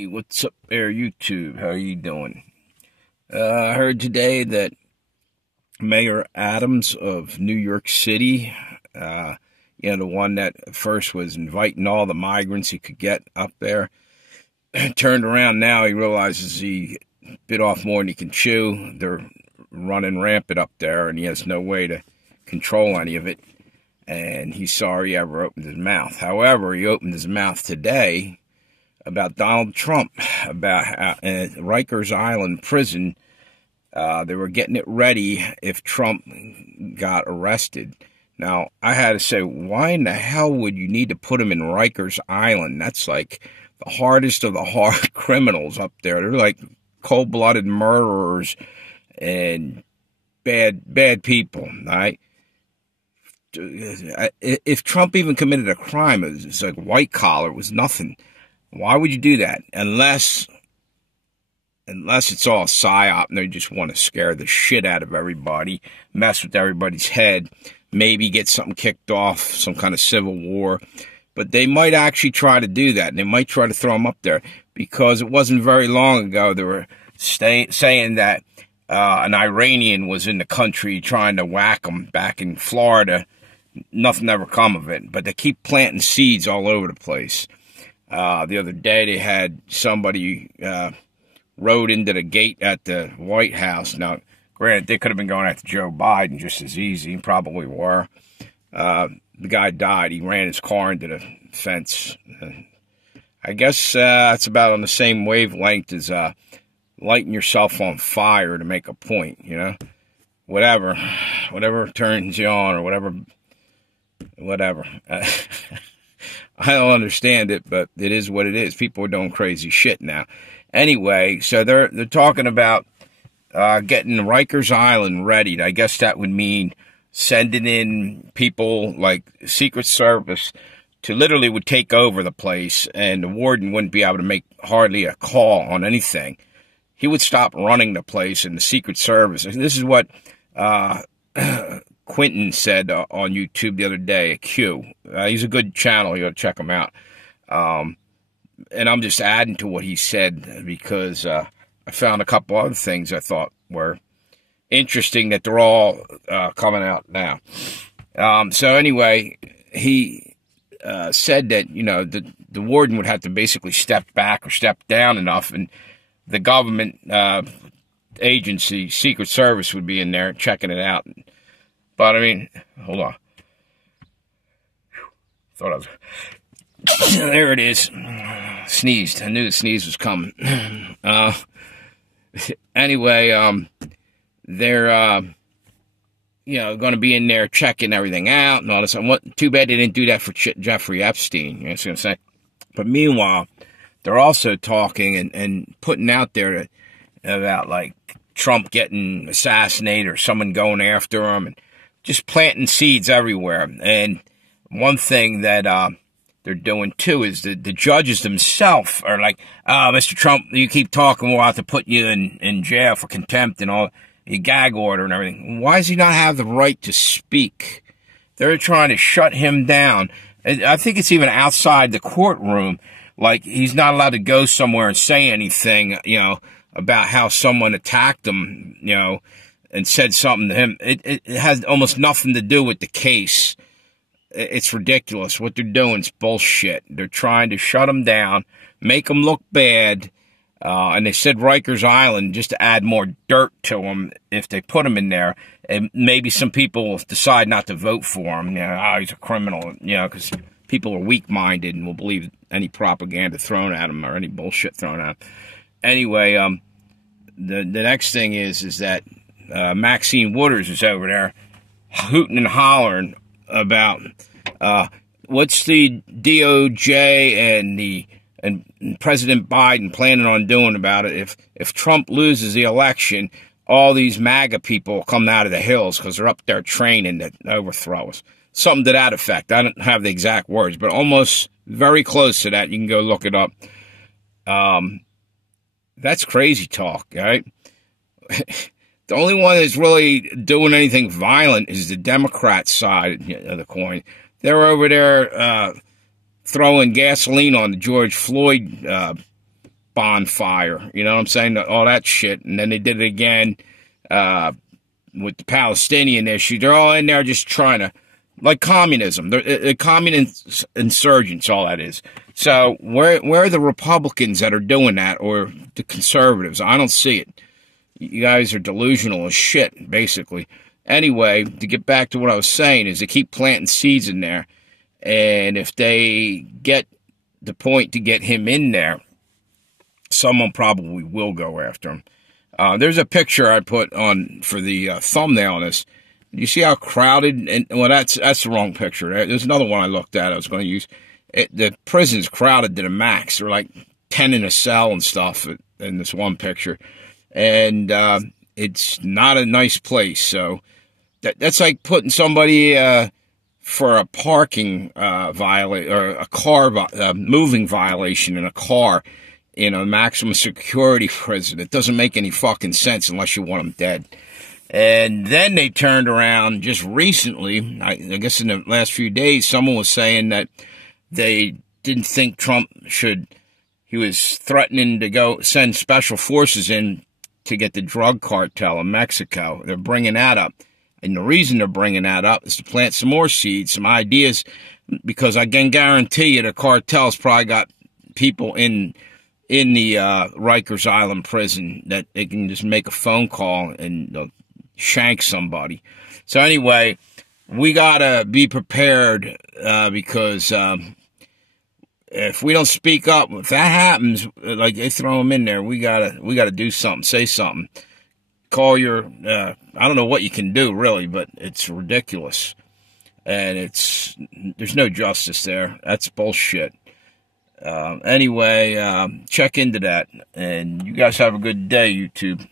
Hey, what's up there, YouTube? How you doing? I heard today that Mayor Adams of New York City, the one that first was inviting all the migrants he could get up there, turned around now. He realizes he bit off more than he can chew. They're running rampant up there, and he has no way to control any of it. And he's sorry he ever opened his mouth. However, he opened his mouth today about Donald Trump, about Rikers Island prison. They were getting it ready if Trump got arrested. Now, I had to say, why in the hell would you need to put him in Rikers Island? That's like the hardest of the hard criminals up there. They're like cold-blooded murderers and bad people, right? If Trump even committed a crime, it's like white collar, it was nothing. Why would you do that? Unless it's all a psyop and they just want to scare the shit out of everybody, mess with everybody's head, maybe get something kicked off, some kind of civil war. But they might actually try to do that, and they might try to throw him up there, because it wasn't very long ago they were saying that an Iranian was in the country trying to whack him back in Florida. Nothing ever come of it, but they keep planting seeds all over the place. The other day they had somebody rode into the gate at the White House. Now, granted, they could have been going after Joe Biden just as easy, probably were. The guy died. He ran his car into the fence. I guess that's about on the same wavelength as lighting yourself on fire to make a point, you know? Whatever turns you on, or whatever. I don't understand it, but it is what it is. People are doing crazy shit now. Anyway, so they're talking about getting Rikers Island readied. I guess that would mean sending in people like Secret Service to literally would take over the place, and the warden wouldn't be able to make hardly a call on anything. He would stop running the place, and the Secret Service. This is what Quentin said on YouTube the other day, at Q. He's a good channel. You ought to check him out. And I'm just adding to what he said, because I found a couple other things I thought were interesting that they're all coming out now. So anyway, he said that, the warden would have to basically step back or step down enough, and the government agency, Secret Service, would be in there checking it out. But, I mean, hold on. Thought I was... There it is. Sneezed. I knew the sneeze was coming. Anyway, they're, going to be in there checking everything out and all this. Too bad they didn't do that for Jeffrey Epstein. You know what I'm saying? But meanwhile, they're also talking and putting out there about, like, Trump getting assassinated or someone going after him, and just planting seeds everywhere. And one thing that they're doing, too, is the judges themselves are like, Mr. Trump, you keep talking, we'll have to put you in jail for contempt and all, your gag order and everything. Why does he not have the right to speak? They're trying to shut him down. I think it's even outside the courtroom. Like, he's not allowed to go somewhere and say anything, about how someone attacked him, and said something to him. It has almost nothing to do with the case. It's ridiculous. What they're doing is bullshit. They're trying to shut him down, make him look bad, and they said Rikers Island just to add more dirt to him if they put him in there. And maybe some people will decide not to vote for him. He's a criminal, because people are weak-minded and will believe any propaganda thrown at them or any bullshit thrown at them. Anyway, the next thing is that Maxine Waters is over there hooting and hollering about what's the DOJ and President Biden planning on doing about it. If Trump loses the election, all these MAGA people come out of the hills because they're up there training to overthrow us. Something to that effect. I don't have the exact words, but almost very close to that. You can go look it up. That's crazy talk, right? The only one that's really doing anything violent is the Democrat side of the coin. They're over there throwing gasoline on the George Floyd bonfire. You know what I'm saying? All that shit. And then they did it again with the Palestinian issue. They're all in there just trying to, like communism. They're communist insurgents, all that is. So where are the Republicans that are doing that, or the conservatives? I don't see it. You guys are delusional as shit, basically. Anyway, to get back to what I was saying, is they keep planting seeds in there. And if they get the point to get him in there, someone probably will go after him. There's a picture I put on for the thumbnail on this. You see how crowded? And well, that's the wrong picture. There's another one I looked at I was going to use. The prison's crowded to the max. They're like 10 in a cell and stuff in this one picture. And it's not a nice place. So that's like putting somebody for a parking violation, or a car moving violation in a car in a maximum security prison. It doesn't make any fucking sense unless you want them dead. And then they turned around just recently, I guess in the last few days, someone was saying that they didn't think Trump he was threatening to go send special forces in to get the drug cartel in Mexico. They're bringing that up. And the reason they're bringing that up is to plant some more seeds, some ideas, because I can guarantee you the cartel's probably got people in the Rikers Island prison that they can just make a phone call and they'll shank somebody. So anyway, we gotta be prepared because if we don't speak up, if that happens, like they throw them in there, we gotta do something, say something. Call your, I don't know what you can do really, but it's ridiculous. And there's no justice there. That's bullshit. Anyway, check into that. And you guys have a good day, YouTube.